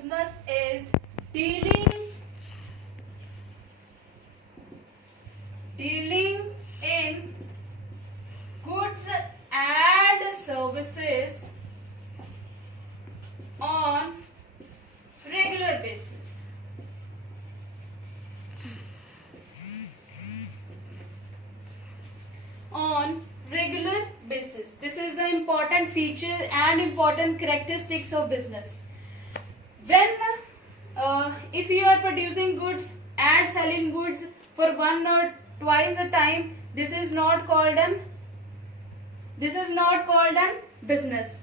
business is dealing in goods and services on regular basis. On regular basis. This is the important feature and important characteristics of business. When if you are producing goods and selling goods for one or twice a time, this is not called an business.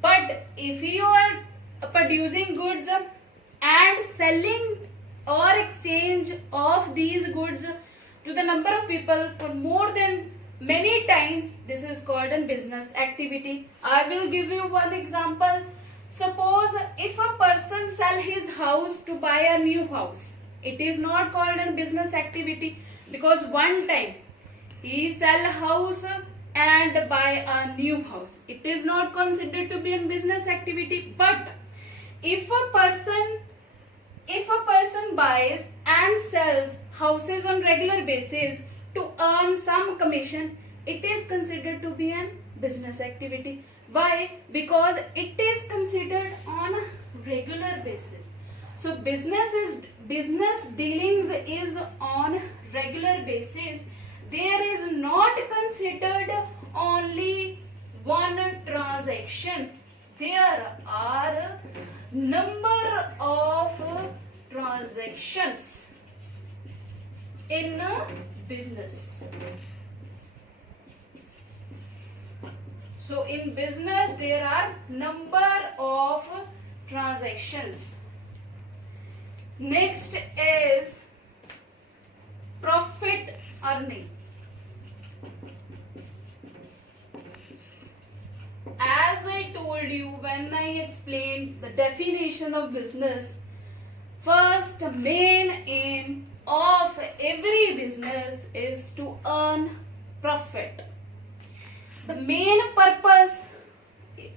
But if you are producing goods and selling or exchange of these goods to the number of people for more than many times, this is called a business activity. I will give you one example. Suppose if a person sell his house to buy a new house, it is not called a business activity, because one time he sell house and buy a new house. It is not considered to be a business activity. But if a person buys and sells houses on regular basis to earn some commission, it is considered to be a business activity. Why? Because it is considered on a regular basis. So business dealings is on regular basis. There is not considered only one transaction. There are number of transactions in a business. So in business there are number of transactions. Next is profit earning. As I told you when I explained the definition of business, first main aim of every business is to earn profit. The main purpose,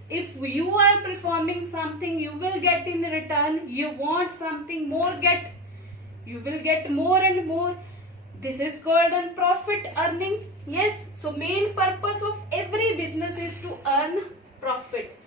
if you are performing something, you will get in return. You want something more, you will get more and more. This is called a profit earning. Yes, so main purpose of every business is to earn profit.